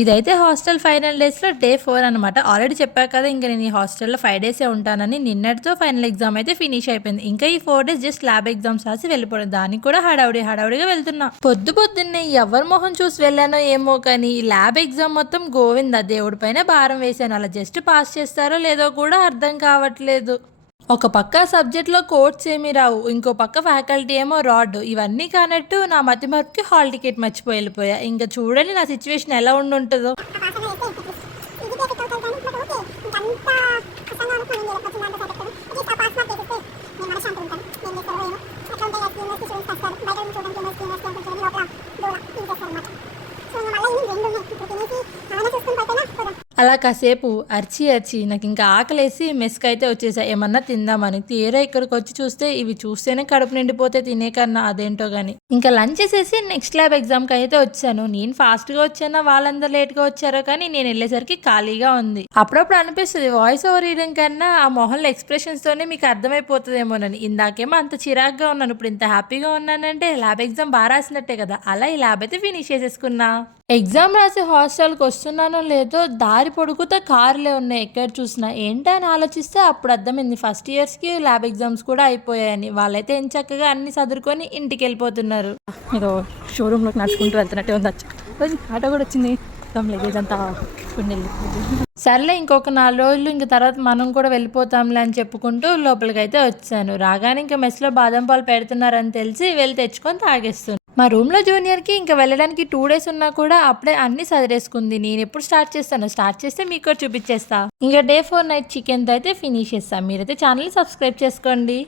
ఇదైతే hostel final డేస్‌లో day 4 అనమాట. ఆల్రెడీ చెప్పా కదా! ఇంక నేను ఈ హాస్టల్‌లో 5 డేసే ఉంటానని. నిన్నటితో ఫైనల్ ఎగ్జామ్ అయితే ఫినిష్ అయిపోయింది. ఇంకా ఈ 4 డేస్ జస్ట్ ల్యాబ్ ఎగ్జామ్స్ రాసి వెళ్ళిపోవడం. దానికి కూడా హడావిడిగా వెళ్తున్నా. పొద్దున్నే ఎవరి మొహం చూసి వెళ్ళానో ఏమో కానీ ల్యాబ్ ఎగ్జామ్ మొత్తం గోవిందా దేవుడి పైన భారం వేశాను. అలా జస్ట్ పాస్ చేస్తారో లేదో కూడా అర్థం కావట్లేదు. ఒక పక్క సబ్జెక్ట్‌లో కోడ్స్ ఏమీ రావు. ఇంకో పక్క ఫ్యాకల్టీ ఏమో రాడ్. ఇవన్నీ కానట్టు నా మతిమరుపుకి హాల్ టికెట్ మర్చిపోయి వెళ్ళిపోయా. ఇంక చూడండి నా సిట్యుయేషన్ ఎలా ఉండుంటదో. అలా కాసేపు అరిచి నాకింకా ఆకలేసి మెస్‌కైతే వచ్చేసా. ఏమన్నా తిందామని. తీరా ఇక్కడికొచ్చి చూస్తే ఇవి చూస్తేనే కడుపు నిండిపోతే తినే కన్నా అదేంటో గాని. ఇంకా లంచ్ చేసేసి నెక్స్ట్ ల్యాబ్ ఎగ్జామ్‌కైతే వచ్చాను. నేను ఫాస్ట్‌గా వచ్చానా వాళ్ళందరూ లేట్‌గా వచ్చారో కానీ నేనెళ్ళేసరికి ఖాళీగా ఉంది. అప్పుడప్పుడు అనిపిస్తది వాయిస్ ఓవర్ రీడింగ్ కన్నా ఆ మొహంలో ఎక్స్‌ప్రెషన్స్‌తోనే మీకు అర్థమైపోతదేమోనని. ఇందాకేమో అంత చిరాకుగా ఉన్నాను. ఇప్పుడు ఇంత హ్యాపీగా ఉన్నానంటే ల్యాబ్ ఎగ్జామ్ రాసినట్టే కదా! అలా ఈ ల్యాబ్ అయితే ఫినిష్ చేసేసుకున్నా. ఎగ్జామ్ రాసి హాస్టల్‌కి వస్తున్నానో లేదో దారి పొడుగుతా కార్లే ఉన్నాయి ఎక్కడ చూసినా. ఏంటా అని ఆలోచిస్తే అప్పుడు అర్థమైంది ఫస్ట్ ఇయర్స్‌కి ల్యాబ్ ఎగ్జామ్స్ కూడా అయిపోయాయని. వాళ్ళైతే ఎంచక్కగా అన్నీ సదురుకొని ఇంటికెళ్ళిపోతున్నారు. ఏదో షోరూంలోకి నడుచుకుంటూ వెళ్తున్నట్టే ఉంది. ఆటో కూడా వచ్చింది. లగేజ్ అంతా సర్లే ఇంకొక 4 రోజులు ఇంక తర్వాత మనం కూడా వెళ్ళిపోతాంలే అని చెప్పుకుంటూ లోపలికైతే వచ్చాను. రాగానే ఇంక మెస్‌లో బాదం పాలు పెడుతున్నారని తెలిసి వెళ్ళి తెచ్చుకొని తాగేస్తున్నా. మా రూమ్‌లో జూనియర్‌కి ఇంక వెళ్ళడానికి 2 డేస్ ఉన్నా కూడా అప్పుడే అన్నీ సదిరేసుకుంది. నేనెప్పుడు స్టార్ట్ చేస్తానో స్టార్ట్ చేస్తే మీకు కూడా చూపిచ్చేస్తా. ఇంక డే 4 నైట్ చికెన్‌తో అయితే ఫినిష్ చేస్తా. మీరైతే ఛానల్‌ని సబ్స్క్రైబ్ చేసుకోండి.